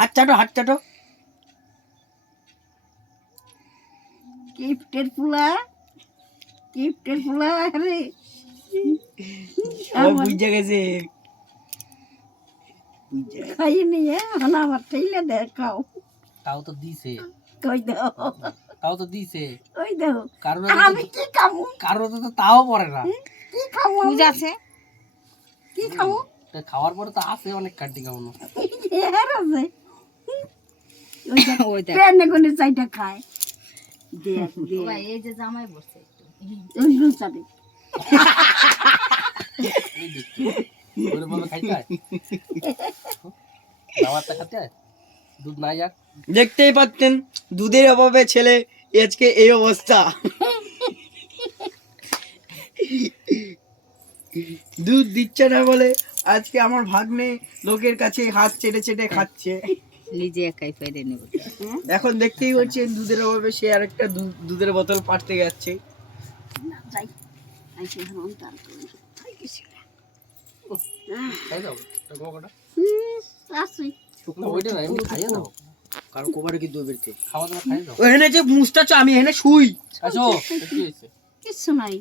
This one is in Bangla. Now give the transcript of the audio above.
হাত চাটো হাত চাটো। কিপ্টের পোলা রে ও বুঝে গেছে। খাই নিয়ে আমার ঠেলে দেখাও তাও তো দিছে, কই দাও তাও তো দিছে। কই দাও কারণ আমি কি খাবো কারণ তো তাও পড়ে না। কি খাবো বুঝ আছে কি খাবো তা খাওয়ার পরে তো আছে অনেক কাটি খাওয়ানো। এর আছে ওই দেখ পেনে কোনে চাইটা খায় দেখ দেখ ভাই এই যে জামাই বসছে একটু ওই গুছাবে এই দেখি ওরে বলে খাইতে হয়, খাওয়ারটা খাতে হয়, দুধ নাই আর। দেখতেই পাচ্ছেন দুধের অভাবে ছেলে আজকে এই অবস্থা। দুধ দিচ্ছে না বলে আজকে আমার ভাগ্নে লোকের কাছে হাত চেটে চেটে খাচ্ছে। নিজে একাই পেরে নেব এখন দেখতেই হচ্ছে দুধের অভাবে সে আর একটা দুধের বোতল পাড়তে যাচ্ছে। যাই আইসে এখন তার খাই গেছি খাই দাও তো গোটা আসি শুকনো ওইটা না, এমনি খাইয়ে দাও, কারণ কোবারে কি দুধ বেরতে খাওয়া দাওয়া খাইয়ে দাও। ওখানে যে মুছটা আমি এখানে শুই। আসো কি হয়েছে? কিচ্ছু নাই